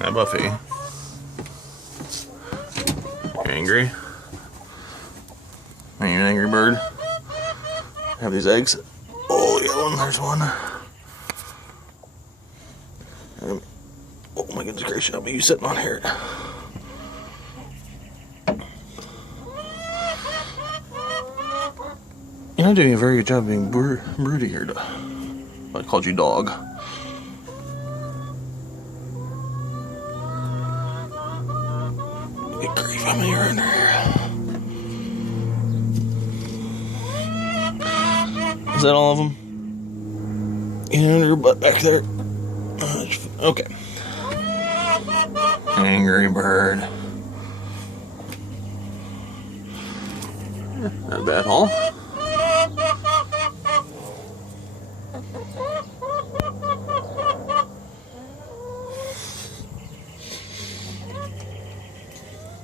Hi, Buffy. You angry? Are you an angry bird? Have these eggs? Oh, yeah, one. There's one. Oh my goodness gracious, how are you sitting on here? You're not doing a very good job being broody here. I called you dog. Good grief, how many are in there? Is that all of them? And your butt back there. Okay. Angry bird. Not bad, huh?